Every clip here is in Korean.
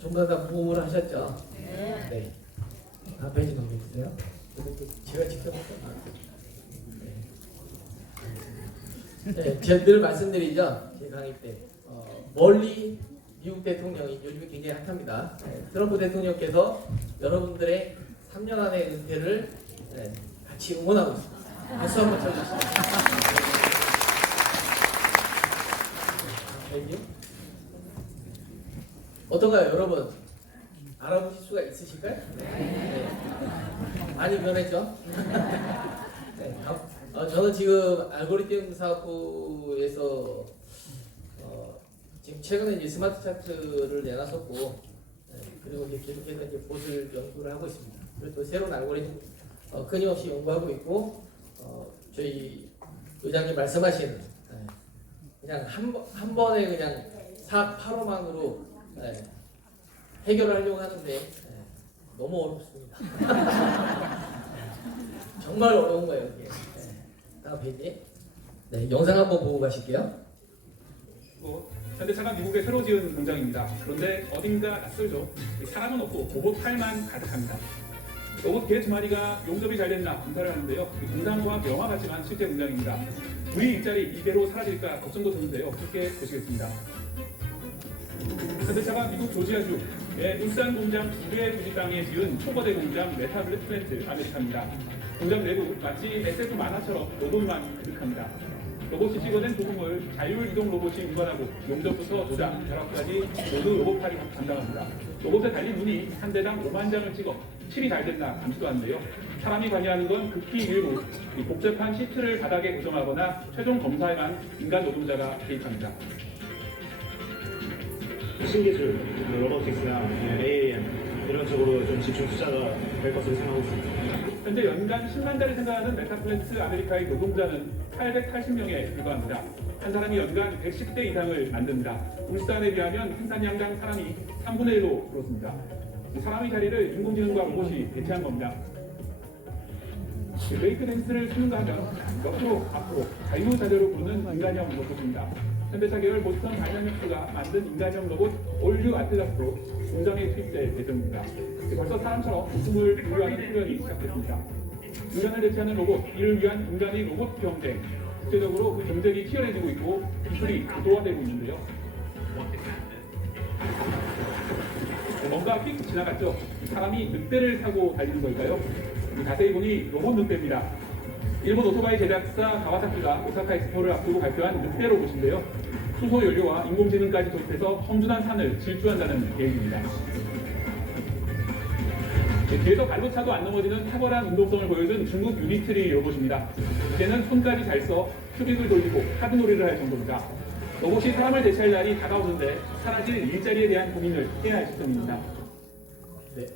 전부 다 모험을 하셨죠? 네. 다 페이지 넘겨주세요. 제가 직접 네, 제가 늘 말씀드리죠. 제 강의 때 멀리 미국 대통령이 요즘에 굉장히 핫합니다. 트럼프 대통령께서 여러분들의 3년 안의 은퇴를 같이 응원하고 있습니다. 박수 한번 쳐주시죠. 어떤가요, 여러분? 알아보실 수가 있으실까요? 네. 많이 변했죠? 네. 저는 지금 알고리즘 사업부에서 지금 최근에 이제 스마트 차트를 내놨었고, 그리고 이제 계속해서 이제 보술 연구를 하고 있습니다. 그리고 또 새로운 알고리즘 끊임없이 연구하고 있고, 저희 의장님 말씀하신 그냥 한 번에 그냥 485만으로 해결을 하려고 하는데 너무 어렵습니다. 정말 어려운 거예요, 이게. 다음 페이지. 네, 영상 한번 보고 가실게요. 현대차가 미국에 새로 지은 공장입니다. 그런데 어딘가 낯설죠. 사람은 없고 로봇 팔만 가득합니다. 로봇 개 2마리가 용접이 잘 됐나 검사를 하는데요. 공상과학 영화 같지만 실제 공장입니다. 우리 일자리 이대로 사라질까 걱정도 드는데요. 함께 보시겠습니다. 현대차가 미국 조지아주의 울산 공장 2개 부지 땅에 지은 초거대 공장 메타플랜트 아메리카입니다. 공장 내부 마치 SF 만화처럼 로봇만 가득합니다. 로봇이 찍어낸 부품을 자율이동 로봇이 운반하고 용접부터 도장, 결합까지 모두 로봇팔이 담당합니다. 로봇에 달린 눈이 한 대당 5만 장을 찍어 칠이 잘 됐나 감지도 하는데요. 사람이 관여하는 건 극히 일부, 복잡한 시트를 바닥에 고정하거나 최종 검사에만 인간 노동자가 개입합니다. 신기술, 로보틱스나 AAM 이런 쪽으로 좀 집중 투자가 될 것으로 생각하고 있습니다. 현재 연간 10만 달을 생산하는 메타플랜트 아메리카의 노동자는 880명에 불과합니다. 한 사람이 연간 110대 이상을 만듭니다. 울산에 비하면 생산량당 사람이 3분의 1로 줄었습니다. 사람의 자리를 인공지능과 로봇이 대체한 겁니다. 브레이크 댄스를 추는가 하면 옆으로 앞으로 자유자재로 부르는 인간형 로봇입니다. 현대차 계열 보스턴 다이나믹스가 만든 인간형 로봇 올류 아틀라스로 공장에 투입될 예정입니다. 벌써 사람처럼 부품을 분류하는 훈련이 시작됐습니다. 인간을 대체하는 로봇, 이를 위한 인간의 로봇 경쟁, 국제적으로 그 경쟁이 치열해지고 있고 기술이 도화되고 있는데요. 뭔가 휙 지나갔죠? 사람이 늑대를 타고 달리는 걸까요? 자세히 보니 로봇 늑대입니다. 일본 오토바이 제작사 가와사키가 오사카 엑스포를 앞두고 발표한 늑대 로봇인데요. 수소 연료와 인공지능까지 도입해서 험준한 산을 질주한다는 계획입니다. 뒤에서 발로 차도 안 넘어지는 탁월한 운동성을 보여준 중국 유니트리 로봇입니다. 이제는 손까지 잘 써 큐빅을 돌리고 카드놀이를 할 정도입니다. 로봇이 사람을 대체할 날이 다가오는데 사라질 일자리에 대한 고민을 해야 할 시점입니다. 네.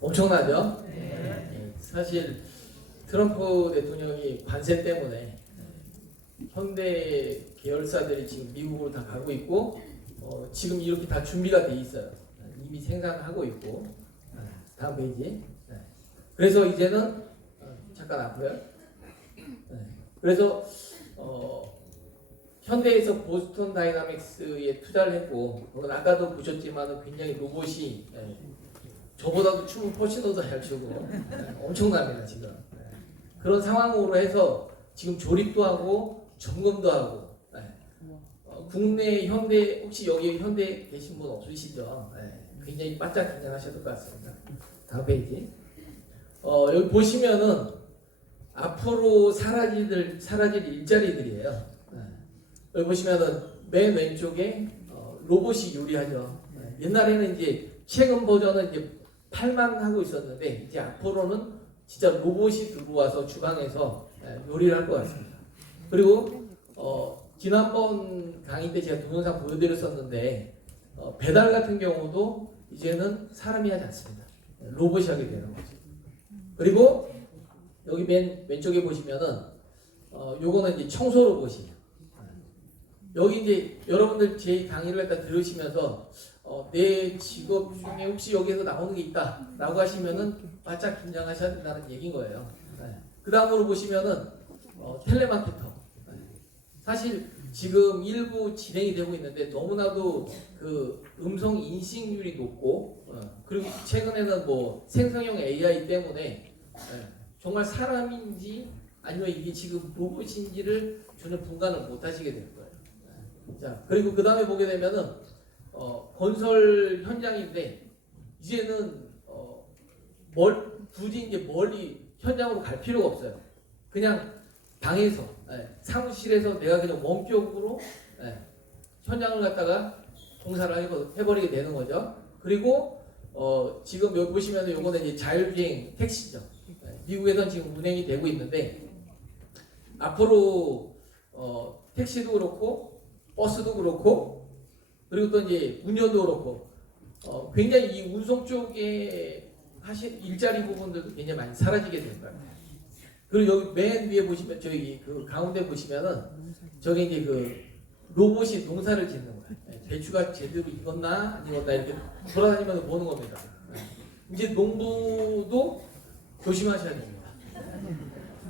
엄청나죠? 사실 트럼프 대통령이 관세 때문에 현대 계열사들이 지금 미국으로 다 가고 있고 지금 이렇게 다 준비가 돼 있어요. 이미 생산하고 있고. 다음 페이지. 그래서 이제는 잠깐 앞으로요. 그래서 현대에서 보스턴 다이나믹스에 투자를 했고, 아까도 보셨지만 굉장히 로봇이 저보다도 춤을 훨씬 더 잘 추고 엄청납니다 지금. 그런 상황으로 해서 지금 조립도 하고 점검도 하고. 국내 현대 혹시 여기 현대 계신 분 없으시죠? 굉장히 바짝 긴장하셔야 될 것 같습니다. 다음 페이지. 여기 보시면은 앞으로 사라질 일자리들이에요. 여기 보시면은 맨 왼쪽에 로봇이 요리하죠. 옛날에는 이제 최근 버전은 이제 팔만 하고 있었는데 이제 앞으로는 진짜 로봇이 들어와서 주방에서 요리를 할 것 같습니다. 그리고 지난번 강의 때 제가 동영상 보여드렸었는데 배달 같은 경우도 이제는 사람이 하지 않습니다. 로봇이 하게 되는 거죠. 그리고 여기 맨 왼쪽에 보시면은 요거는 이제 청소 로봇이에요. 여기 이제 여러분들 제 강의를 갖다 들으시면서 내 직업 중에 혹시 여기에서 나오는 게 있다 라고 하시면은 바짝 긴장하셔야 된다는 얘기인 거예요. 그 다음으로 보시면은 텔레마케터. 사실 지금 일부 진행이 되고 있는데 너무나도 그 음성 인식률이 높고 그리고 최근에는 뭐 생성형 AI 때문에 정말 사람인지 아니면 이게 지금 로봇인지를 전혀 분간을 못 하시게 될 거예요. 자, 그리고 그 다음에 보게 되면은 건설 현장인데 이제는 굳이 이제 멀리 현장으로 갈 필요가 없어요. 그냥 방에서 사무실에서 내가 그냥 원격으로 현장을 갖다가 공사를 해버리게 되는 거죠. 그리고 지금 여기 보시면 요거는 이제 자율주행 택시죠. 미국에선 지금 운행이 되고 있는데 앞으로 택시도 그렇고 버스도 그렇고 그리고 또 이제 운전도 그렇고 굉장히 이 운송 쪽에 하신 일자리 부분들도 굉장히 많이 사라지게 될 거예요. 그리고 여기 맨 위에 보시면 저기 그 가운데 보시면은 저기 이제 그 로봇이 농사를 짓는 거예요. 배추가 제대로 익었나 안 익었나 이렇게 돌아다니면서 보는 겁니다. 이제 농부도 조심하셔야 됩니다.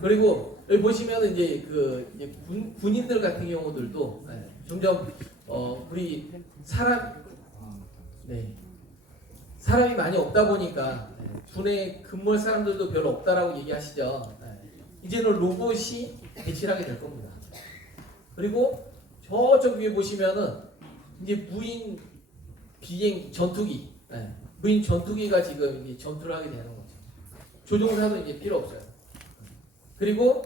그리고 여기 보시면은 이제 그 이제 군인들 같은 경우들도 점점 우리 사람이 많이 없다 보니까 군에 근무할 사람들도 별로 없다라고 얘기하시죠. 이제는 로봇이 대체를 하게 될 겁니다. 그리고 저쪽 위에 보시면은 이제 무인 비행 전투기, 무인 전투기가 지금 이제 전투를 하게 되는 거죠. 조종사도 이제 필요 없어요. 그리고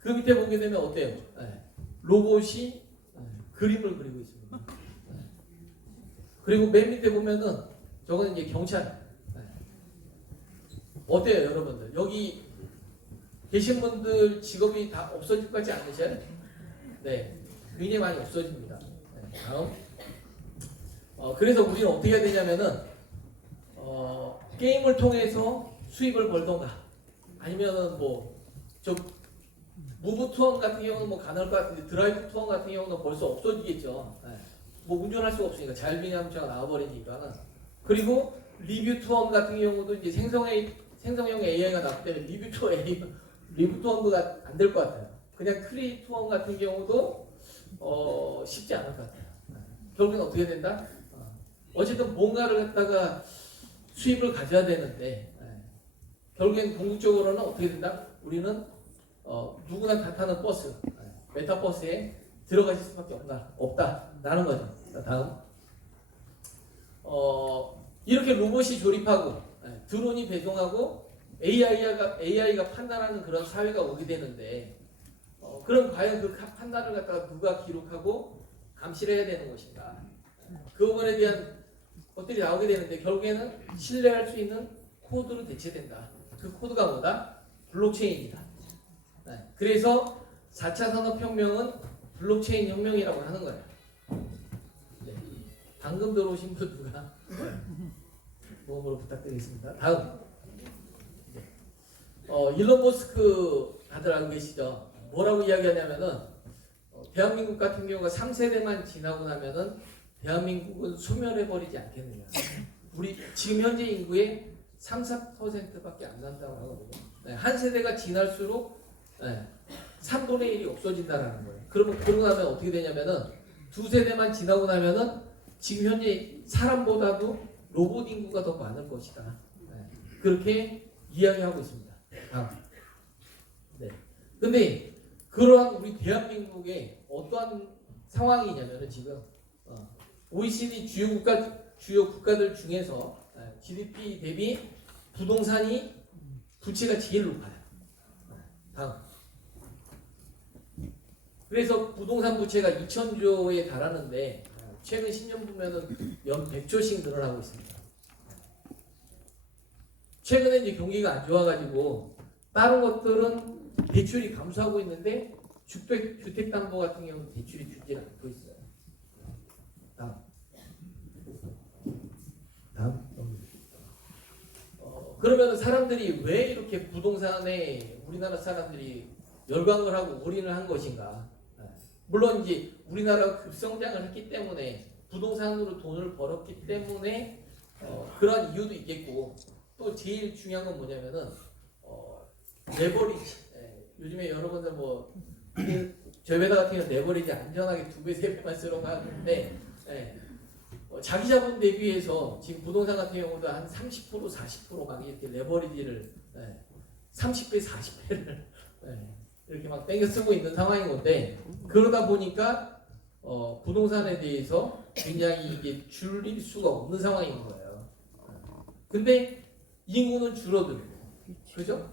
그 밑에 보게 되면 어때요? 로봇이 그림을 그리고 있습니다. 그리고 맨 밑에 보면은 저거는 이제 경찰. 어때요, 여러분들? 여기 계신 분들 직업이 다 없어질 것 같지 않으세요? 네, 굉장히 많이 없어집니다. 다음. 그래서 우리는 어떻게 해야 되냐면은 게임을 통해서 수입을 벌던가 아니면은 저 무브 투어 같은 경우는 뭐 가능할 것 같은데 드라이브 투어 같은 경우는 벌써 없어지겠죠. 뭐 운전할 수가 없으니까 자율주행차가 나와버리니까는. 그리고 리뷰 투어 같은 경우도 이제 생성형 AI가 나왔기 때문에 리뷰 투어가 안 될 것 같아요. 그냥 크리 투어 같은 경우도 쉽지 않을 것 같아요. 결국엔 어떻게 된다? 어쨌든 뭔가를 갖다가 수입을 가져야 되는데 결국엔 궁극적으로는 어떻게 된다? 우리는 누구나 다 타는 버스, 메타버스에 들어가실 수밖에 없다라는 거죠. 다음. 이렇게 로봇이 조립하고 드론이 배송하고 AI가 판단하는 그런 사회가 오게 되는데 그럼 과연 그 판단을 갖다가 누가 기록하고 감시를 해야 되는 것인가? 그 부분에 대한 것들이 나오게 되는데 결국에는 신뢰할 수 있는 코드로 대체된다. 그 코드가 뭐다? 블록체인이다. 그래서 4차 산업혁명은 블록체인 혁명이라고 하는 거예요. 네. 방금 들어오신 분 누가 도움으로 부탁드리겠습니다. 다음. 일론 머스크 다들 알고 계시죠? 뭐라고 이야기하냐면은 대한민국 같은 경우가 3세대만 지나고 나면은 대한민국은 소멸해버리지 않겠느냐. 우리 지금 현재 인구의 3, 4%밖에 안 난다고 하거든요. 한 세대가 지날수록 3분의 1이 없어진다라는 거예요. 그러면 그러고 나면 어떻게 되냐면은 두 세대만 지나고 나면은 지금 현재 사람보다도 로봇 인구가 더 많을 것이다. 그렇게 이야기하고 있습니다. 다음. 네. 근데 그러한 우리 대한민국의 어떠한 상황이냐면은 지금 OECD 주요 국가들 중에서 GDP 대비 부동산이 부채가 제일 높아요. 다음. 그래서 부동산 부채가 2,000조에 달하는데 최근 10년 보면은 연 100조씩 늘어나고 있습니다. 최근에 이제 경기가 안 좋아가지고 다른 것들은 대출이 감소하고 있는데 주택담보 같은 경우는 대출이 줄지 않고 있어요. 다음. 그러면 사람들이 왜 이렇게 부동산에 우리나라 사람들이 열광을 하고 올인을 한 것인가? 물론 이제 우리나라가 급성장을 했기 때문에 부동산으로 돈을 벌었기 때문에 그런 이유도 있겠고 또 제일 중요한 건 뭐냐면은 레버리지. 요즘에 여러분들 저희 회사 같은 경우는 레버리지 안전하게 2배, 3배만 쓰러 가는데 예. 자기 자본 대비해서 지금 부동산 같은 경우도 한 30%, 40%막 이렇게 레버리지를 30배, 40배를 이렇게 막 땡겨 쓰고 있는 상황인 건데 그러다 보니까 부동산에 대해서 굉장히 이게 줄일 수가 없는 상황인 거예요. 근데 인구는 줄어들고, 그죠?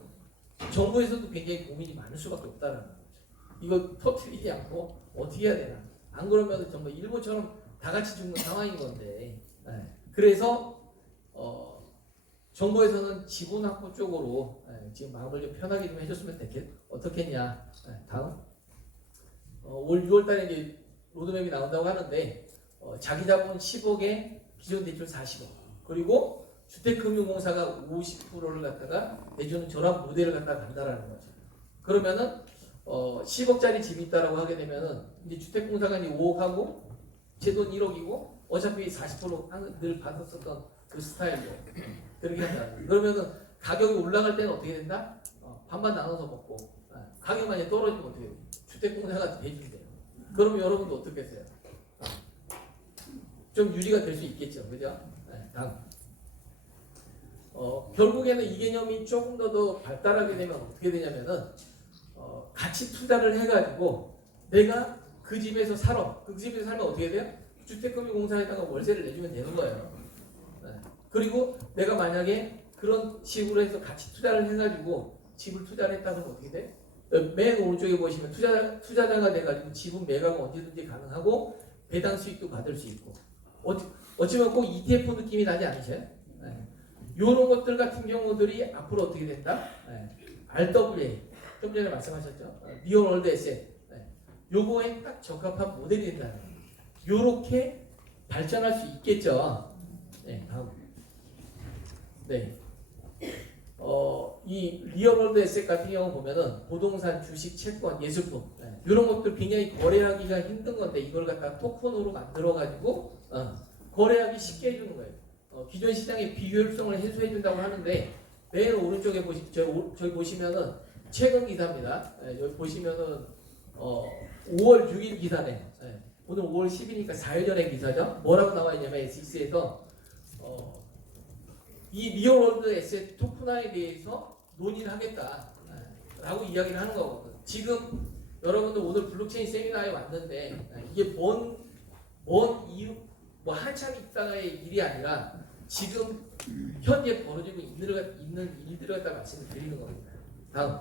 정부에서도 굉장히 고민이 많을 수밖에 없다는 거죠. 이거 터뜨리지 않고 어떻게 해야 되나? 안 그러면 정말 일본처럼 다 같이 죽는 상황인 건데. 그래서 정부에서는 지분 확보 쪽으로 지금 마음을 좀 편하게 좀 해줬으면 어떻겠냐. 다음 올 6월달에 이제 로드맵이 나온다고 하는데 자기 자본 10억에 기존 대출 40억 그리고 주택금융공사가 50%를 갖다가 내주는 저런 모델을 갖다가 간다라는 거죠. 그러면은 10억짜리 집이 있다라고 하게 되면은 이제 주택공사가 이제 5억하고 제 돈 1억이고 어차피 40%늘 받았었던 그 스타일로 그렇게 한다. 그러면은 가격이 올라갈 때는 어떻게 된다? 반반 나눠서 먹고 가격 만약에 떨어지면 어떻게 돼요? 주택공사가 대준대요. 그러면 여러분도 어떻게 했어요? 좀 유리가 될 수 있겠죠, 그죠? 다음. 결국에는 이 개념이 조금 더 발달하게 되면 어떻게 되냐면은 같이 투자를 해가지고 내가 그 집에서 살아. 그 집에서 살면 어떻게 돼요? 주택금융공사에다가 월세를 내주면 되는 거예요. 그리고 내가 만약에 그런 식으로 해서 같이 투자를 해가지고 집을 투자를 했다 그러면 어떻게 돼? 맨 오른쪽에 보시면 투자자가 돼가지고 지분 매각은 언제든지 가능하고 배당 수익도 받을 수 있고 어쩌면 꼭 ETF 느낌이 나지 않으셔요? 이런 것들 같은 경우들이 앞으로 어떻게 된다? RWA 좀 전에 말씀하셨죠? 리얼 월드 에셋 요거에 딱 적합한 모델이 된다는 거예요. 요렇게 발전할 수 있겠죠. 다음. 이 리얼월드 에셋 같은 경우 보면은 부동산, 주식, 채권, 예술품 이런 것들 굉장히 거래하기가 힘든 건데 이걸 갖다 토큰으로 만들어 가지고 거래하기 쉽게 해주는 거예요. 기존 시장의 비효율성을 해소해 준다고 하는데 맨 오른쪽에 저기 보시면은 최근 기사입니다. 여기 보시면은 5월 6일 기사네. 오늘 5월 10일이니까 4일 전의 기사죠. 뭐라고 나와 있냐면 SEC에서 이 리얼월드 에셋 토큰화에 대해서 논의를 하겠다라고 이야기를 하는 거거든요. 지금 여러분들 오늘 블록체인 세미나에 왔는데 이게 먼 이유 한참 있다가의 일이 아니라 지금 현재 벌어지고 있는 일들을 갖다 말씀을 드리는 겁니다. 다음.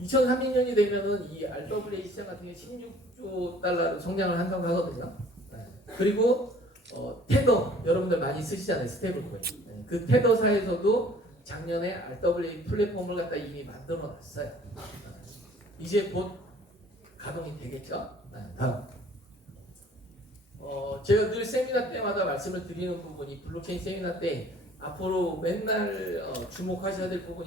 2030년이 되면은 이 RWA 시장 같은 게 16조 달러로 성장을 한다고 하거든요. 그리고 테더 여러분들 많이 쓰시잖아요. 스테이블코인. 그 테더사에서도 작년에 RWA 플랫폼을 갖다 이미 만들어 놨어요. 이제 곧 가동이 되겠죠. 다음. 제가 늘 세미나 때마다 말씀을 드리는 부분이 블록체인 세미나 때 앞으로 맨날 주목하셔야 될 부분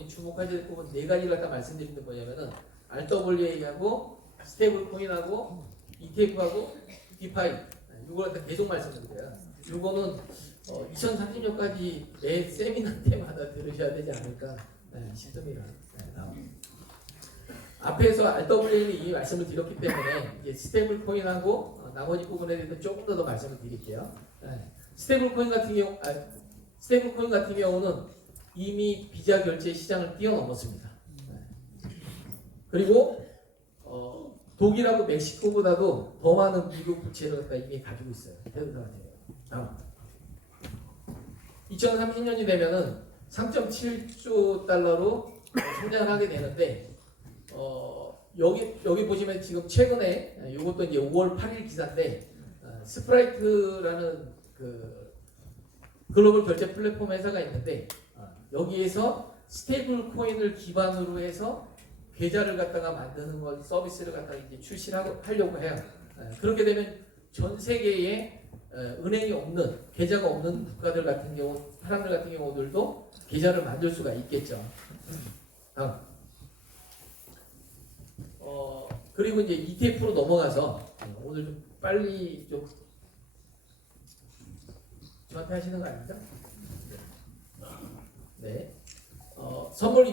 네 가지를 갖다 말씀드리는 뭐냐면은 RWA하고 스테이블 코인하고 ETF하고 디파이 이걸 갖다 계속 말씀드려요. 이거는 2030년까지 매 세미나 때마다 들으셔야 되지 않을까 싶습니다. 앞에서 RWA는 이미 말씀을 드렸기 때문에 이제 스테이블 코인하고 나머지 부분에 대해서 조금 더 말씀을 드릴게요. 스테이블 코인 같은 경우는 이미 비자 결제 시장을 뛰어넘었습니다. 그리고 독일하고 멕시코보다도 더 많은 미국 부채를 갖다 이미 가지고 있어요. 다음. 2030년이 되면은 3.7조 달러로 성장하게 되는데 여기 보시면 지금 최근에 이것도 이제 5월 8일 기사인데 스프라이트라는 그 글로벌 결제 플랫폼 회사가 있는데 여기에서 스테이블 코인을 기반으로 해서 계좌를 갖다가 만드는 걸 서비스를 갖다가 이제 출시하려고 해요. 그렇게 되면 전 세계에 은행이 없는 계좌가 없는 국가들 같은 경우 사람들 같은 경우들도 계좌를 만들 수가 있겠죠. 다음. 그리고 이제 ETF로 넘어가서 오늘 좀 빨리 좀 저한테 하시는 거 아닙니까? 네. 선물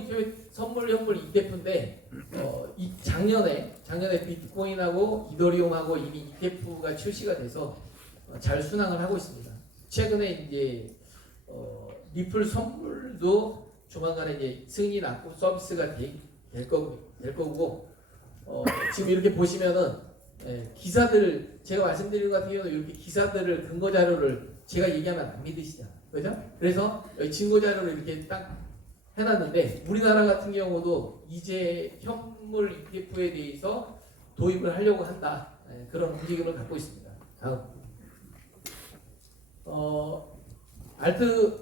현물 ETF인데 작년에 비트코인하고 이더리움하고 이미 ETF가 출시가 돼서 잘 순항을 하고 있습니다. 최근에 이제 리플 선물도 조만간에 이제 승인이 났고 서비스가 될 거고 지금 이렇게 보시면은 기사들 제가 말씀드린 것 같은 경우는 이렇게 기사들을 근거 자료를 제가 얘기하면 안 믿으시잖아요. 그죠? 그래서 여기 증거 자료를 이렇게 딱 해놨는데 우리나라 같은 경우도 이제 현물 ETF에 대해서 도입을 하려고 한다. 그런 움직임을 갖고 있습니다. 다음.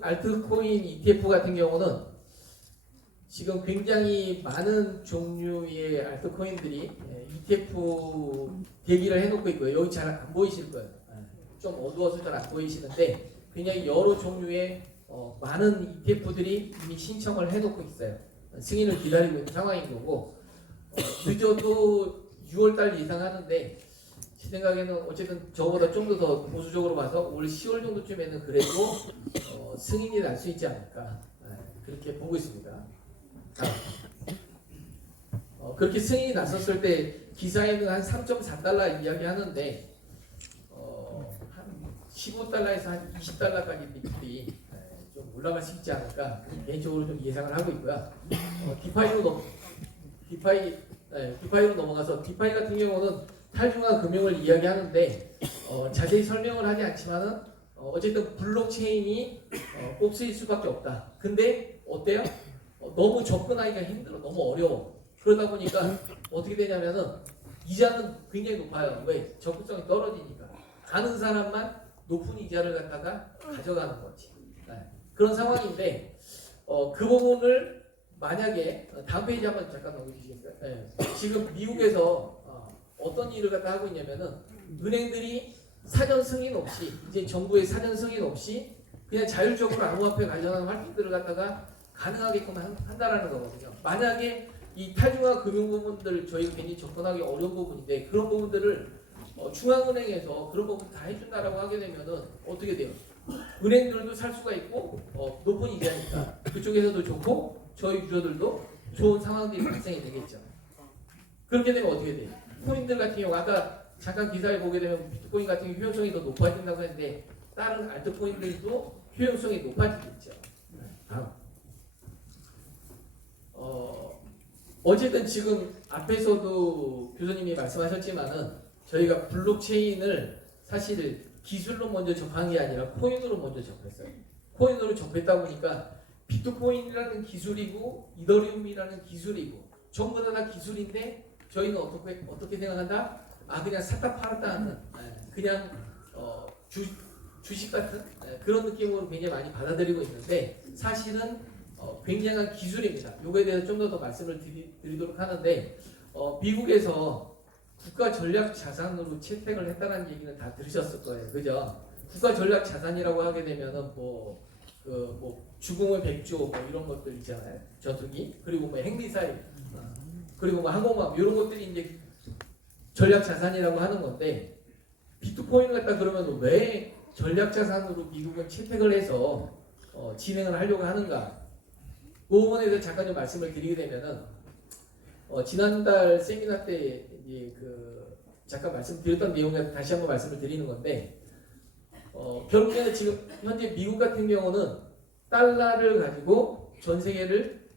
알트코인 ETF 같은 경우는 지금 굉장히 많은 종류의 알트코인들이 ETF 대기를 해놓고 있고요. 여기 잘 안 보이실 거예요. 좀 어두워서 잘 안 보이시는데 굉장히 여러 종류의 많은 ETF들이 이미 신청을 해놓고 있어요. 승인을 기다리고 있는 상황인 거고 늦어도 6월달 예상하는데 제 생각에는 어쨌든 저보다 좀 더 보수적으로 봐서 올 10월 정도쯤에는 그래도 승인이 날 수 있지 않을까 그렇게 보고 있습니다. 그렇게 승인이 났었을 때 기사에는 한 3.4달러 이야기하는데 한 15달러에서 한 20달러까지 리플이 좀 올라갈 수 있지 않을까 개인적으로 좀 예상을 하고 있고요. 디파이로 넘어가서 디파이 같은 경우는 탈중앙 금융을 이야기하는데 자세히 설명을 하지 않지만은 어쨌든 블록체인이 꼭 쓰일 수밖에 없다. 근데 어때요? 너무 접근하기가 힘들어, 너무 어려워. 그러다 보니까 어떻게 되냐면은 이자는 굉장히 높아요. 왜? 접근성이 떨어지니까. 가는 사람만 높은 이자를 갖다가 가져가는 거지. 그런 상황인데 그 부분을 만약에 다음 페이지 한번 잠깐 넘겨주시겠어요? 지금 미국에서 어떤 일을 갖다 하고 있냐면은 은행들이 사전 승인 없이 이제 정부의 사전 승인 없이 그냥 자율적으로 암호화폐 관련한 활동들을 갖다가 가능하게끔 한다라는 거거든요. 만약에 이 탈중앙 금융 부분들 저희가 굉장히 접근하기 어려운 부분인데 그런 부분들을 중앙은행에서 그런 부분 다 해준다라고 하게 되면은 어떻게 돼요? 은행들도 살 수가 있고 높은 이자니까 그쪽에서도 좋고 저희 유저들도 좋은 상황들이 발생이 되겠죠. 그렇게 되면 어떻게 돼요? 코인들 같은 경우 아까 잠깐 기사에 보게 되면 비트코인 같은 경우 효용성이 더 높아진다고 했는데 다른 알트코인들도 효용성이 높아지겠죠. 다음. 어쨌든 지금 앞에서도 교수님이 말씀하셨지만은 저희가 블록체인을 사실 기술로 먼저 접한 게 아니라 코인으로 먼저 접했어요. 코인으로 접했다 보니까 비트코인이라는 기술이고 이더리움이라는 기술이고 전부 다 기술인데 저희는 어떻게 생각한다? 그냥 샀다 팔았다 하는 그냥 주식 같은 그런 느낌으로 굉장히 많이 받아들이고 있는데 사실은 굉장한 기술입니다. 이거에 대해서 좀 더 말씀을 드리도록 하는데 미국에서 국가 전략 자산으로 채택을 했다는 얘기는 다 들으셨을 거예요, 그죠? 국가 전략 자산이라고 하게 되면은 주공의 백조 이런 것들 있잖아요, 전투기 그리고 핵미사일 그리고 항공모함 이런 것들이 이제 전략 자산이라고 하는 건데 비트코인을 갖다 그러면 왜 전략 자산으로 미국은 채택을 해서 진행을 하려고 하는가? 그 부분에 대해서 잠깐 좀 말씀을 드리게 되면은 지난달 세미나 때 이제 잠깐 말씀드렸던 내용을 다시 한번 말씀을 드리는 건데 결국에는 지금 현재 미국 같은 경우는 달러를 가지고 전 세계를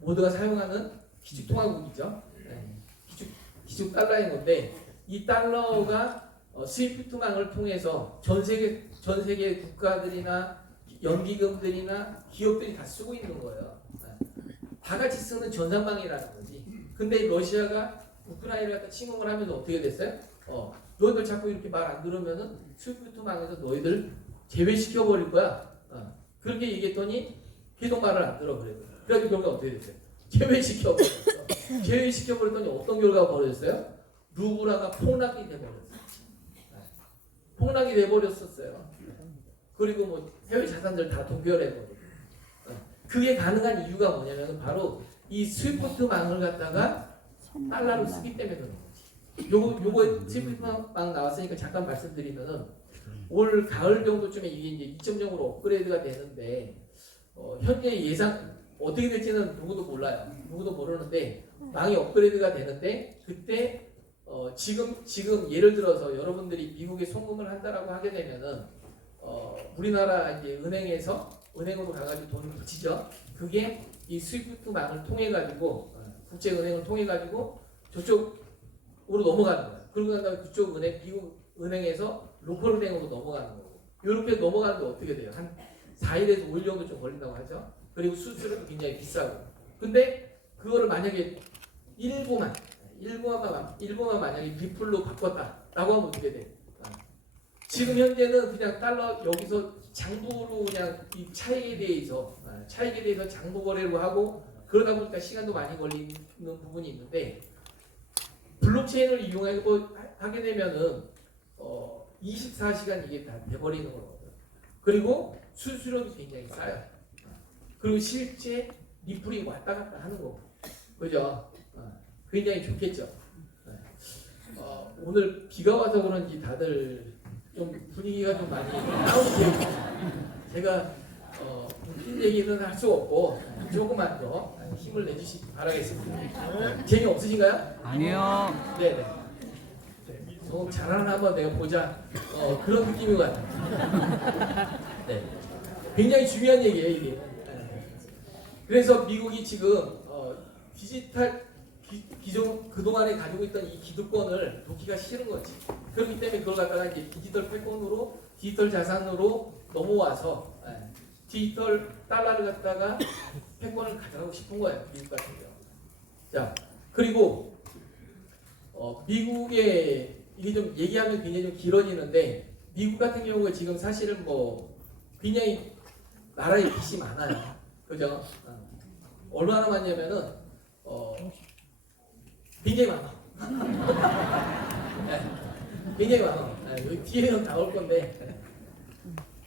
모두가 사용하는 기축통화국이죠. 기축 달러인 건데 이 달러가 스위프트망을 통해서 전 세계 국가들이나 연기금들이나 기업들이 다 쓰고 있는 거예요. 다 같이 쓰는 전산망이라는 거지. 근데 러시아가 우크라이나를 갖다 침공을 하면서 어떻게 됐어요? 너희들 자꾸 이렇게 말 안 들으면은 스위프트망에서 너희들 제외시켜 버릴 거야. 그렇게 얘기했더니 계속 말을 안 들어 그래요. 그래서 결과 어떻게 됐어요? 제외시켜 버렸어. 제외시켜 버렸더니 어떤 결과가 벌어졌어요? 루블화가 폭락이 돼 버렸어요. 폭락이 돼 버렸었어요. 그리고 해외 자산들 다 동결해 버리고. 그게 가능한 이유가 뭐냐면 바로 이 스위프트망을 갖다가 달러로 쓰기 때문에 그런 거지. 요거 스위프트망 나왔으니까 잠깐 말씀드리면은 올 가을 정도쯤에 이게 이제 2.0으로 업그레이드가 되는데 현재 예상 어떻게 될지는 누구도 몰라요. 누구도 모르는데 망이 업그레이드가 되는데 그때 지금 예를 들어서 여러분들이 미국에 송금을 한다라고 하게 되면은 우리나라 이제 은행으로 가가지고 돈을 붙이죠. 그게 이 스위프트망을 통해 가지고 국제은행을 통해 가지고 저쪽으로 넘어가는 거예요. 그러고 난 다음에 그쪽 미국 은행에서 로컬 은행으로 넘어가는 거고. 이렇게 넘어가는데 어떻게 돼요? 한 4일에서 5일 정도 좀 걸린다고 하죠. 그리고 수수료도 굉장히 비싸고. 근데 그거를 만약에 일부만 만약에 비플로 바꿨다라고 하면 어떻게 돼? 지금 현재는 그냥 달러 여기서 장부로 그냥 이 차익에 대해서 장부 거래를 하고 그러다 보니까 시간도 많이 걸리는 부분이 있는데 블록체인을 이용하고 하게 되면은 24시간 이게 다 돼버리는 거거든요. 그리고 수수료도 굉장히 싸요. 그리고 실제 리플이 왔다 갔다 하는 거고, 그죠? 굉장히 좋겠죠. 오늘 비가 와서 그런지 다들 좀 분위기가 좀 많이 다운되어 있어요. 제가 웃긴 얘기는 할 수 없고 조금만 더 힘을 내주시기 바라겠습니다. 재미 없으신가요? 아니요. 네네. 좀 잘하나 한번 내가 보자. 그런 느낌인 것 같아요. 네. 굉장히 중요한 얘기예요 이게. 그래서 미국이 지금 디지털 기존 그동안에 가지고 있던 이 기득권을 놓기가 싫은 거지. 그렇기 때문에 그걸 갖다가 이제 디지털 패권으로 디지털 자산으로 넘어와서 디지털 달러를 갖다가 패권을 가져가고 싶은 거예요. 미국 같은 경우. 자, 그리고 미국의 이게 좀 얘기하면 굉장히 좀 길어지는데 미국 같은 경우가 지금 사실은 뭐 굉장히 나라에 빚이 많아요. 그죠? 얼마나 많냐면은 굉장히 많아. 네, 굉장히 많아. 여기 뒤에는 나올 건데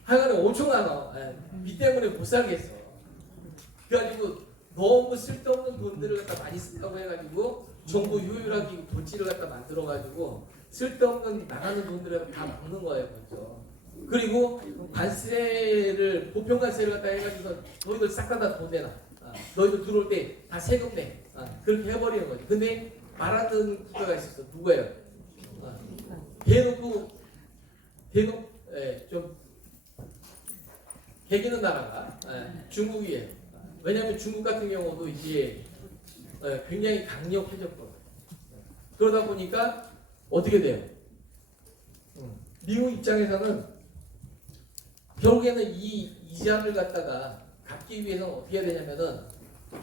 하여간에 엄청 많아. 빚 때문에 못 살겠어. 그래가지고 너무 쓸데없는 돈들을 갖다 많이 쓴다고 해가지고 정부 효율하게 도치를 갖다 만들어가지고 쓸데없는 나가는 돈들을 다 막는 거예요, 그렇죠? 그리고 관세를 보편관세를 갖다 해가지고 너희들 싹 다 돈 내놔. 너희들 들어올 때 다 세금 내. 그렇게 해버리는 거지. 근데 말하는 국가가 있었어. 누구예요? 대놓고 좀 개기는 나라가 중국이에요. 왜냐하면 중국 같은 경우도 이제 굉장히 강력해졌거든요. 그러다 보니까 어떻게 돼요? 미국 입장에서는 결국에는 이 이자를 갖다가 갚기 위해서는 어떻게 해야 되냐면은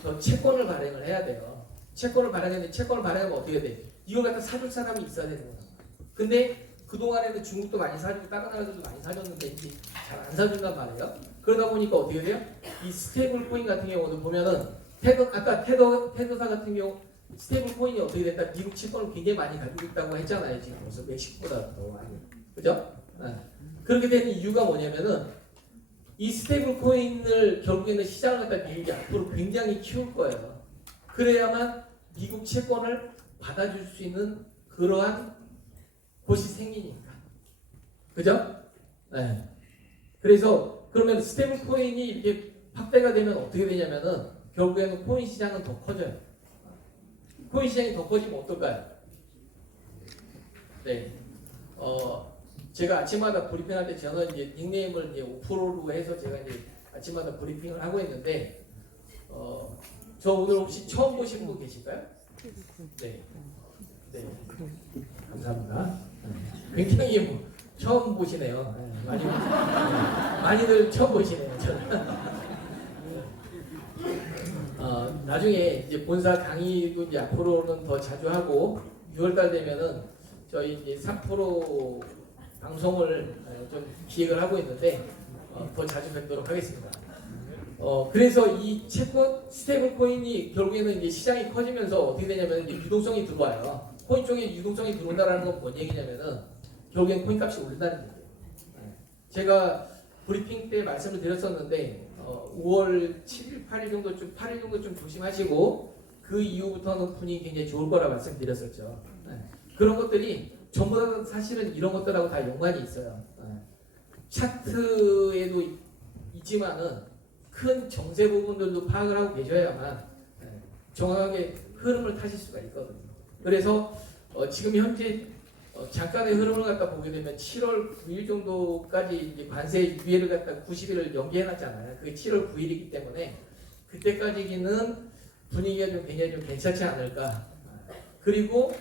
저 채권을 발행을 해야 돼요. 채권을 발행하면 어떻게 돼? 이걸 갖다 사줄 사람이 있어야 되는 거야. 근데 그동안에는 중국도 많이 사주고 다른 나라들도 많이 사줬는데 이제 잘 안 사준단 말이에요. 그러다 보니까 어떻게 돼요? 이 스테이블 코인 같은 경우도 보면은 아까 테더사 같은 경우 스테이블 코인이 어떻게 됐다? 미국 채권을 굉장히 많이 가지고 있다고 했잖아요. 지금 벌써 멕시코보다 더 많이. 그죠? 그렇게 되는 이유가 뭐냐면은 이 스테이블 코인을 결국에는 시장을 갖다 미국이 앞으로 굉장히 키울 거예요. 그래야만 미국 채권을 받아줄 수 있는 그러한 곳이 생기니까. 그죠? 네. 그래서 그러면 스테이블 코인이 이렇게 확대가 되면 어떻게 되냐면은 결국에는 코인 시장은 더 커져요. 코인 시장이 더 커지면 어떨까요? 네. 제가 아침마다 브리핑할 때 저는 이제 닉네임을 이제 5%로 해서 제가 이제 아침마다 브리핑을 하고 있는데, 저 오늘 혹시 처음 보신 분 계실까요? 네. 네. 감사합니다. 굉장히 뭐 처음 보시네요. 많이들 처음 보시네요. 나중에 이제 본사 강의도 이제 앞으로는 더 자주 하고 6월달 되면은 저희 이제 3% 방송을 좀 기획을 하고 있는데 더 자주 뵙도록 하겠습니다. 그래서 이 채권 스테이블 코인이 결국에는 이제 시장이 커지면서 어떻게 되냐면 이제 유동성이 들어와요. 코인 쪽에 유동성이 들어온다는 건 뭔 얘기냐면은 결국엔 코인 값이 오른다는 얘기예요. 제가 브리핑 때 말씀을 드렸었는데 5월 7일, 8일 정도 좀 조심하시고 그 이후부터는 분위기 굉장히 좋을 거라 말씀드렸었죠. 그런 것들이 전부 다 사실은 이런 것들하고 다 연관이 있어요. 차트에도 있지만은 큰 정세 부분들도 파악을 하고 계셔야만 정확하게 흐름을 타실 수가 있거든요. 그래서 지금 현재 잠깐의 흐름을 갖다 보게 되면 7월 9일 정도까지 이제 관세 유예를 갖다 90일을 연기해놨잖아요. 그게 7월 9일이기 때문에 그때까지는 분위기가 좀 굉장히 좀 괜찮지 않을까. 그리고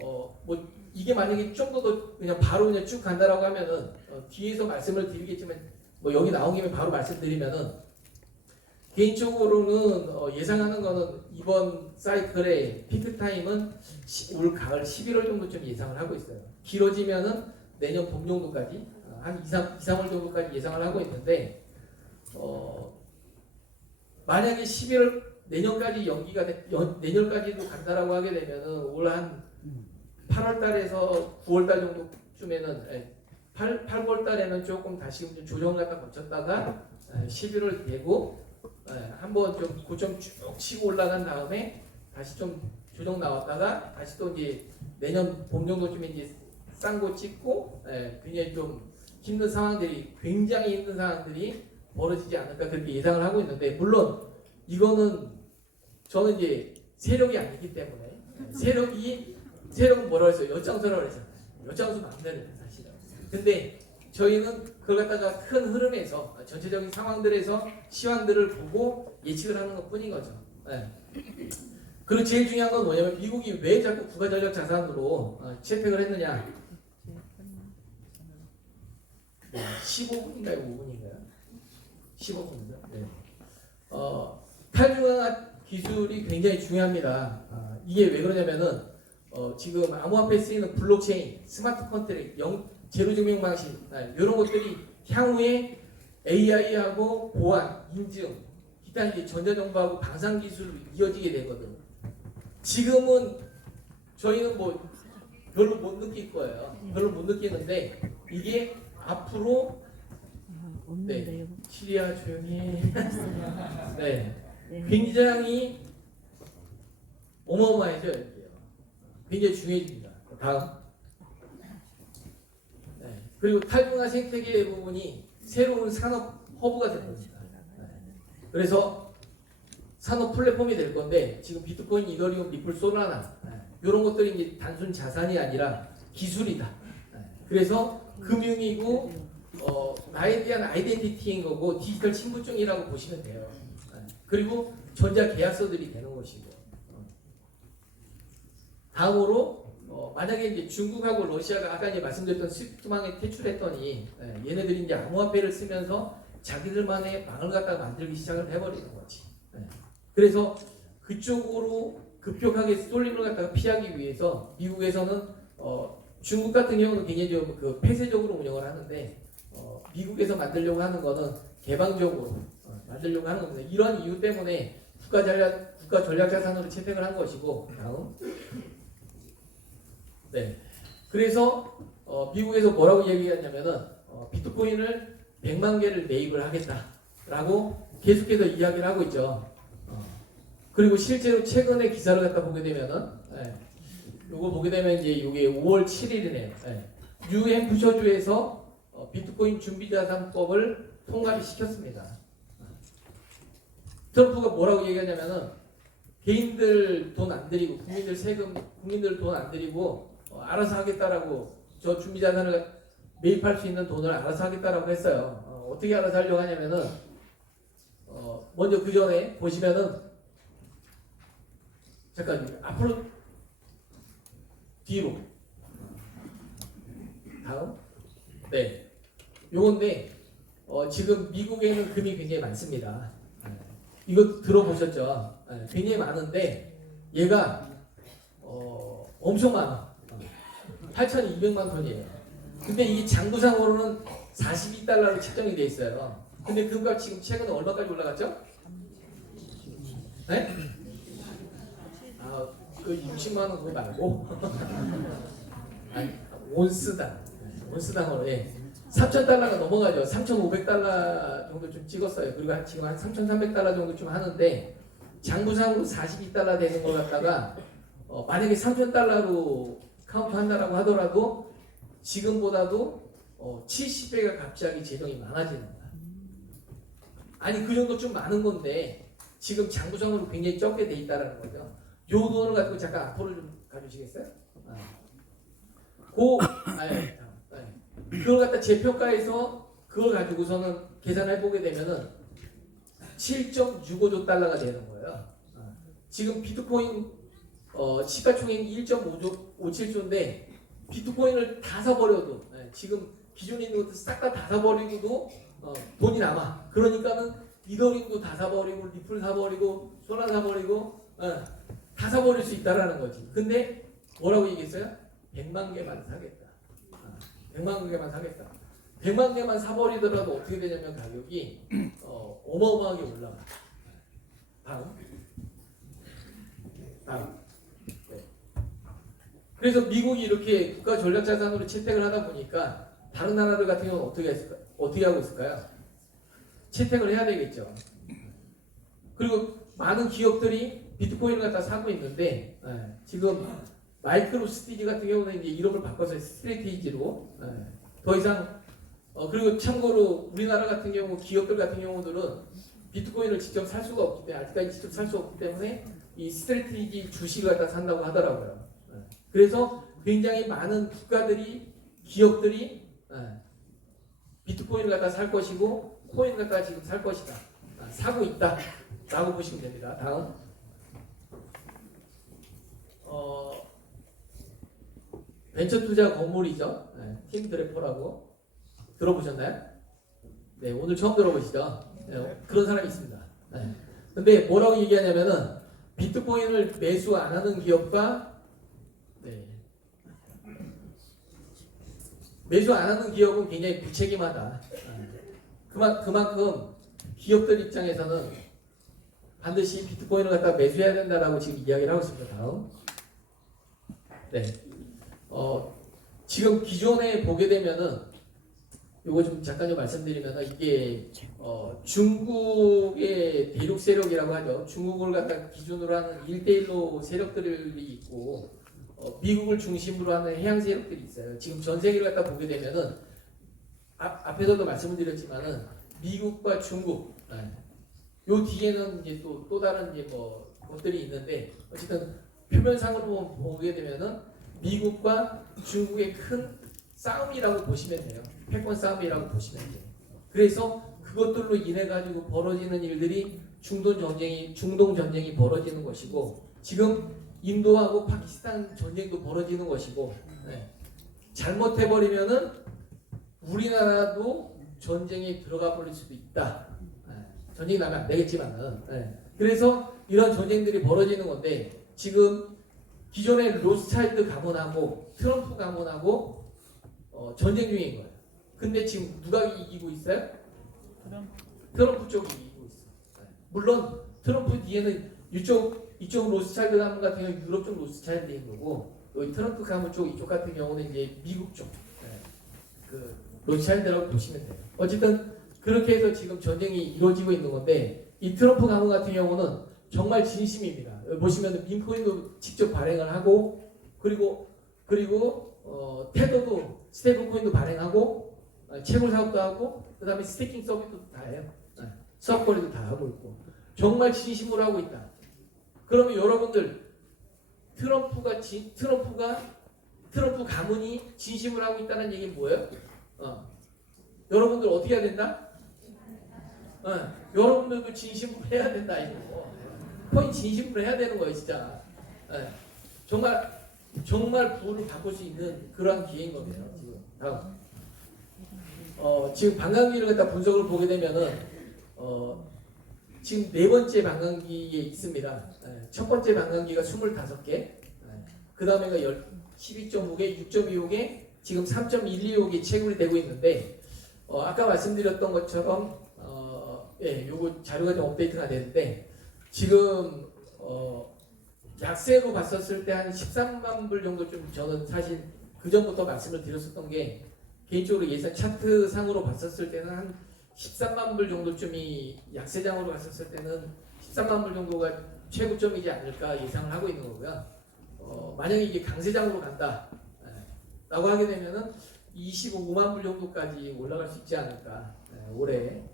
뭐 이게 만약에 좀 더 그냥 바로 그냥 쭉 간다라고 하면은 뒤에서 말씀을 드리겠지만 뭐 여기 나온 김에 바로 말씀드리면은 개인적으로는 예상하는 거는 이번 사이클의 피크 타임은 올 가을 11월 정도쯤 예상을 하고 있어요. 길어지면은 내년 봄 정도까지 한 2, 3월 정도까지 예상을 하고 있는데 만약에 11월 내년까지 연기가 내년까지도 간다라고 하게 되면은 올 한 8월 달에서 9월 달 정도쯤에는 8, 9월 달에는 조금 다시 좀 조정 갖다 거쳤다가 11월 되고 한번 좀 고점 쭉 치고 올라간 다음에 다시 좀 조정 나왔다가 다시 또 이제 내년 봄 정도쯤에 이제 싼 거 찍고 굉장히 좀 힘든 상황들이 굉장히 힘든 상황들이 벌어지지 않을까 그렇게 예상을 하고 있는데 물론 이거는 저는 이제 세력이 아니기 때문에 세력은 뭐라고 했어요? 엿장수라고 했잖아요. 엿장수 마음대로 사실은. 근데 저희는 그걸 갖다가 큰 흐름에서 전체적인 상황들에서 시황들을 보고 예측을 하는 것 뿐인 거죠. 그리고 제일 중요한 건 뭐냐면 미국이 왜 자꾸 국가전략 자산으로 채택을 했느냐. 15분인가요? 5분인가요? 15분이죠. 네. 탈중앙화 기술이 굉장히 중요합니다. 이게 왜 그러냐면은 지금 암호화폐에 쓰이는 블록체인, 스마트 컨트랙트, 제로 증명 방식 이런 것들이 향후에 AI하고 보안, 인증, 기타 이제 전자정보하고 방산 기술로 이어지게 되거든. 지금은 저희는 뭐 별로 못 느낄 거예요. 별로 못 느끼는데 이게 앞으로 네, 시리아 조용히 해. 네, 굉장히 어마어마해져 이게요. 굉장히 중요해집니다. 다음. 네. 그리고 탈중앙 생태계 부분이 새로운 산업 허브가 될 겁니다. 네. 그래서 산업 플랫폼이 될 건데 지금 비트코인, 이더리움, 리플, 솔라나 이런 것들이 이제 단순 자산이 아니라 기술이다. 그래서 금융이고 나에 대한 아이덴티티인 거고 디지털 신분증이라고 보시면 돼요. 그리고 전자 계약서들이 되는 것이고 다음으로 만약에 이제 중국하고 러시아가 아까 이제 말씀드렸던 스위프트망에 퇴출했더니 얘네들이 이제 암호화폐를 쓰면서 자기들만의 망을 갖다가 만들기 시작을 해버리는 거지. 그래서 그쪽으로 급격하게 쏠림을 갖다가 피하기 위해서 미국에서는 중국 같은 경우는 굉장히 좀 그 폐쇄적으로 운영을 하는데 미국에서 만들려고 하는 거는 개방적으로 만들려고 하는 겁니다. 이런 이유 때문에 국가 전략 자산으로 채택을 한 것이고 다음. 네. 그래서 미국에서 뭐라고 얘기했냐면은 비트코인을 100만 개를 매입을 하겠다라고 계속해서 이야기를 하고 있죠. 그리고 실제로 최근에 기사를 갖다 보게 되면은 요거 보게 되면 이제 이게 5월 7일이네요. 뉴햄프셔주에서 비트코인 준비자산법을 통과를 시켰습니다. 트럼프가 뭐라고 얘기하냐면은 개인들 돈 안 들이고 국민들 돈 안 들이고 알아서 하겠다라고 저 준비자산을 매입할 수 있는 돈을 알아서 하겠다라고 했어요. 어떻게 알아서 하려고 하냐면은 먼저 그 전에 보시면은 잠깐 앞으로 뒤로 다음 네 요건데 지금 미국에는 금이 굉장히 많습니다. 이거 들어보셨죠? 굉장히 많은데 얘가 엄청 많아. 8,200만 톤이에요. 근데 이게 장부상으로는 42달러로 책정이 돼 있어요. 근데 그거 지금 최근에 얼마까지 올라갔죠? 네? 그 60만 원 그거 말고 아니, 온스당으로 3,000달러가 넘어가죠. 3,500달러 정도 좀 찍었어요. 그리고 지금 한 3,300달러 정도 좀 하는데 장부상으로 42달러 되는 걸 갖다가 만약에 3,000달러로 카운트한다라고 하더라도 지금보다도 70배가 갑자기 재정이 많아지는 거야. 아니 그 정도 좀 많은 건데 지금 장부상으로 굉장히 적게 돼 있다라는 거죠. 요 돈을 가지고 잠깐 앞으로 좀 가주시겠어요? 그걸 갖다 재평가해서 그걸 가지고서는 계산해 보게 되면은 7.65조 달러가 되는 거예요. 지금 비트코인 시가총액 1.57조인데 비트코인을 다 사버려도 지금 기존에 있는 것들 싹 다 사버리고도 돈이 남아. 그러니까는 이더리움도 다 사버리고 리플 사버리고 소라 사버리고 다 사버릴 수 있다라는 거지. 근데 뭐라고 얘기했어요? 100만 개만 사겠다. 100만 개만 사겠다. 100만 개만 사버리더라도 어떻게 되냐면 가격이 어마어마하게 올라가. 다음. 네. 그래서 미국이 이렇게 국가 전략 자산으로 채택을 하다 보니까 다른 나라들 같은 경우는 어떻게 하고 있을까요? 채택을 해야 되겠죠. 그리고 많은 기업들이 비트코인을 갖다 사고 있는데 지금 마이크로 스트리티 같은 경우는 이제 이름을 바꿔서 스트레티지로 더 이상 그리고 참고로 우리나라 같은 경우 기업들 같은 경우들은 비트코인을 직접 살 수가 없기 때문에 아직까지 직접 살 수 없기 때문에 이 스트레티지 주식을 갖다 산다고 하더라고요. 그래서 굉장히 많은 국가들이 기업들이 비트코인을 갖다 살 것이고 코인을 갖다 지금 살 것이다. 사고 있다라고 보시면 됩니다. 다음. 벤처 투자 건물이죠. 팀 드래퍼라고 들어보셨나요? 네, 오늘 처음 들어보시죠? 네, 그런 사람이 있습니다. 근데 뭐라고 얘기하냐면은 비트코인을 매수 안 하는 기업과 매수 안 하는 기업은 굉장히 무책임하다. 그만큼 기업들 입장에서는 반드시 비트코인을 갖다 매수해야 된다라고 지금 이야기를 하고 있습니다. 다음. 네. 지금 기존에 보게 되면은 요거 좀 잠깐 좀 말씀드리면은 이게 중국의 대륙 세력이라고 하죠. 중국을 갖다 기준으로 하는 1대1로 세력들이 있고 미국을 중심으로 하는 해양 세력들이 있어요. 지금 전 세계를 갖다 보게 되면은 앞에서도 말씀을 드렸지만은 미국과 중국 요 뒤에는 이제 또 다른 이제 뭐 것들이 있는데 어쨌든 표면상으로 보게 되면은 미국과 중국의 큰 싸움이라고 보시면 돼요. 패권 싸움이라고 보시면 돼요. 그래서 그것들로 인해 가지고 벌어지는 일들이 중동 전쟁이 벌어지는 것이고 지금 인도하고 파키스탄 전쟁도 벌어지는 것이고 잘못해버리면은 우리나라도 전쟁에 들어가 버릴 수도 있다. 전쟁이 나면 안 되겠지만은 그래서 이런 전쟁들이 벌어지는 건데 지금 기존의 로스차일드 가문하고 트럼프 가문하고 전쟁 중인 거예요. 근데 지금 누가 이기고 있어요? 트럼프 쪽이 이기고 있어요. 물론 트럼프 뒤에는 이쪽 로스차일드 가문 같은 경우 유럽 쪽 로스차일드인 거고 여기 트럼프 가문 쪽 이쪽 같은 경우는 이제 미국 쪽 그 로스차일드라고 보시면 돼요. 어쨌든 그렇게 해서 지금 전쟁이 이루어지고 있는 건데 이 트럼프 가문 같은 경우는 정말 진심입니다. 보시면 민코인도 직접 발행을 하고 그리고 테더도 스테이블 코인도 발행하고 채굴 사업도 하고 그다음에 스테이킹 서비스도 다 해요. 수업거리도 다 하고 있고 정말 진심으로 하고 있다. 그러면 여러분들 트럼프 가문이 진심으로 하고 있다는 얘기는 뭐예요? 여러분들 어떻게 해야 된다? 여러분들도 진심으로 해야 된다 이거. 코인 진심으로 해야 되는 거예요 진짜. 정말 부를 바꿀 수 있는 그러한 기회인 겁니다. 지금 다음. 지금 반감기를 갖다 분석을 보게 되면은 지금 네 번째 반감기에 있습니다. 첫 번째 반감기가 25개, 그 다음에가 12.5개, 6.25개, 지금 3.125개 채굴이 되고 있는데 아까 말씀드렸던 것처럼 요거 자료가 좀 업데이트가 되는데 지금 약세로 봤었을 때 한 13만 불 정도 좀 저는 사실 그 전부터 말씀을 드렸었던 게 개인적으로 예상 차트 상으로 봤었을 때는 한 13만 불 정도쯤이 약세장으로 갔었을 때는 13만 불 정도가 최고점이지 않을까 예상을 하고 있는 거고요. 만약에 이게 강세장으로 간다 라고 하게 되면은 25만 불 정도까지 올라갈 수 있지 않을까 올해.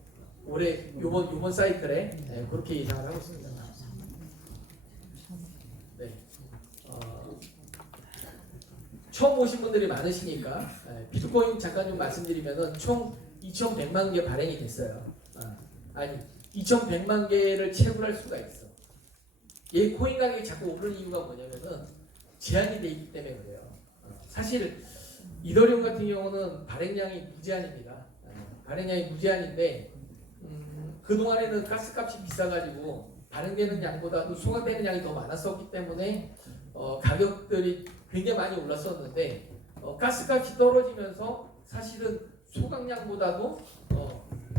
올해 요번 사이클에 그렇게 예상을 하고 있습니다. 네. 처음 오신 분들이 많으시니까 비트코인 잠깐 좀 말씀드리면은 총 2,100만 개 발행이 됐어요. 아니 2,100만 개를 채굴할 수가 있어. 이 코인 가격이 자꾸 오르는 이유가 뭐냐면은 제한이 돼 있기 때문에 그래요. 사실 이더리움 같은 경우는 발행량이 무제한입니다. 발행량이 무제한인데 그동안에는 가스값이 비싸가지고 발행되는 양보다도 소각되는 양이 더 많았었기 때문에 가격들이 굉장히 많이 올랐었는데 가스값이 떨어지면서 사실은 소각량보다도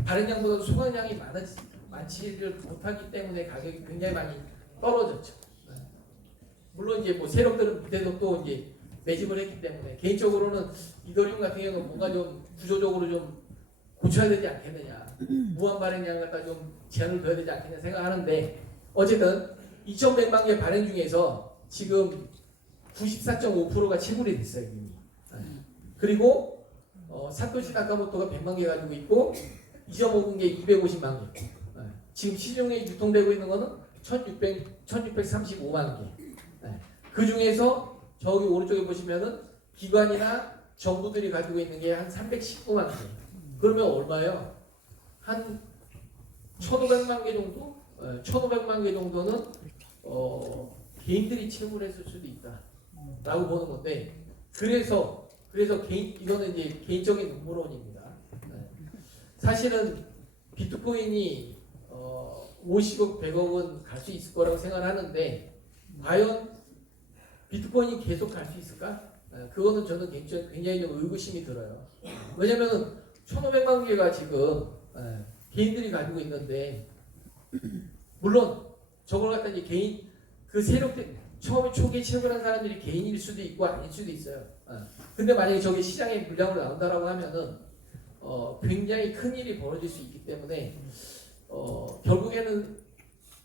발행량보다도 소각량이 많지를 못하기 때문에 가격이 굉장히 많이 떨어졌죠. 물론 이제 뭐 세력들은 밑에서 또 이제 매집을 했기 때문에 개인적으로는 이더리움 같은 경우는 뭔가 좀 구조적으로 좀 고쳐야 되지 않겠느냐, 무한 발행량을 갖다 좀 제한을 둬야 되지 않겠냐 생각하는데 어쨌든 2,100만 개 발행 중에서 지금 94.5%가 채굴이 됐어요 이미. 그리고 사토시 나카모토가 100만 개 가지고 있고 2.5분기에 250만 개. 지금 시중에 유통되고 있는 거는 1,635만 개. 그 중에서 저기 오른쪽에 보시면은 기관이나 정부들이 가지고 있는 게 한 319만 개. 그러면 얼마예요? 한 1,500만 개 정도? 1,500만 개 정도는 개인들이 채굴했을 수도 있다라고 보는 건데 그래서 이거는 이제 개인적인 음모론입니다. 사실은 비트코인이 50억, 100억은 갈 수 있을 거라고 생각하는데 과연 비트코인이 계속 갈 수 있을까? 그거는 저는 굉장히 좀 의구심이 들어요. 왜냐면은 1,500만 개가 지금 개인들이 가지고 있는데 물론 저걸 갖다 이제 개인 그 세력들 처음에 초기에 채굴한 사람들이 개인일 수도 있고 아닐 수도 있어요. 근데 만약에 저게 시장에 물량으로 나온다라고 하면은 굉장히 큰 일이 벌어질 수 있기 때문에 결국에는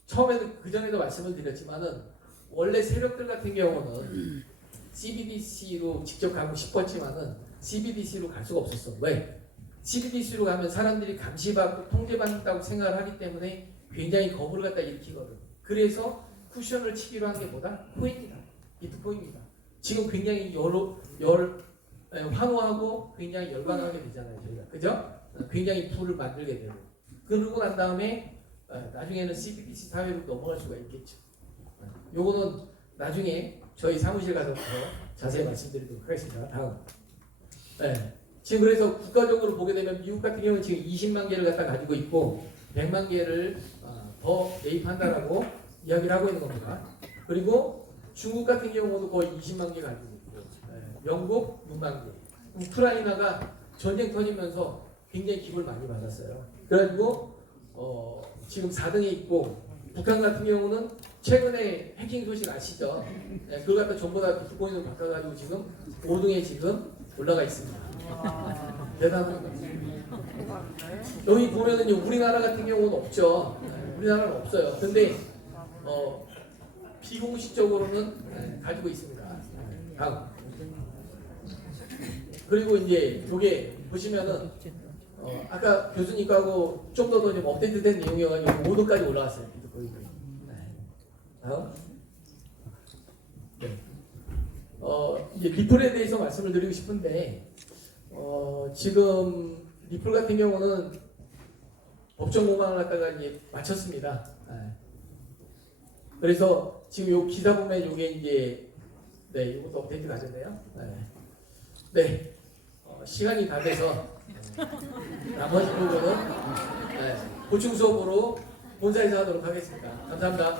처음에도 그 전에도 말씀을 드렸지만은 원래 세력들 같은 경우는 CBDC로 직접 가고 싶었지만은 CBDC로 갈 수가 없었어. 왜? CBDC로 가면 사람들이 감시받고 통제받는다고 생각을 하기 때문에 굉장히 겁을 갖다 일으키거든. 그래서 쿠션을 치기로 한 게 뭐다? 코인이다. 비트코인이다. 지금 굉장히 환호하고 굉장히 열광하게 되잖아요. 저희가. 그죠? 굉장히 부를 만들게 되고. 그러고 난 다음에 나중에는 CBDC 사회로 넘어갈 수가 있겠죠. 요거는 나중에 저희 사무실 가서 더 자세히 말씀드리도록 하겠습니다. 다음. 지금 그래서 국가적으로 보게 되면 미국 같은 경우는 지금 20만 개를 갖다 가지고 있고 100만 개를 더 매입한다라고 이야기를 하고 있는 겁니다. 그리고 중국 같은 경우도 거의 20만 개 가지고 있고 영국 6만 개. 우크라이나가 전쟁 터지면서 굉장히 기부를 많이 받았어요. 그래가지고 지금 4등에 있고 북한 같은 경우는 최근에 해킹 소식 아시죠? 그걸 갖다 전부 다 비트코인으로 바꿔가지고 지금 5등에 지금 올라가 있습니다. 대단한 거죠. 여기 보면은 우리나라 같은 경우는 없죠. 우리나라는 없어요. 근데 비공식적으로는 가지고 있습니다. 다음. 그리고 이제 이게 보시면은 아까 교수님 거하고 좀 더 좀 업데이트된 내용이어가지고 5도까지 올라왔어요. 비트코인이. 다음. 네. 이제 리플에 대해서 말씀을 드리고 싶은데 지금 리플 같은 경우는 법정 공방을 갖다가 이제 마쳤습니다. 그래서 지금 요 기사 보면 요게 이제 이것도 업데이트가 됐네요. 네. 시간이 다 돼서 나머지 부분은 보충 수업으로 본사에서 하도록 하겠습니다. 감사합니다.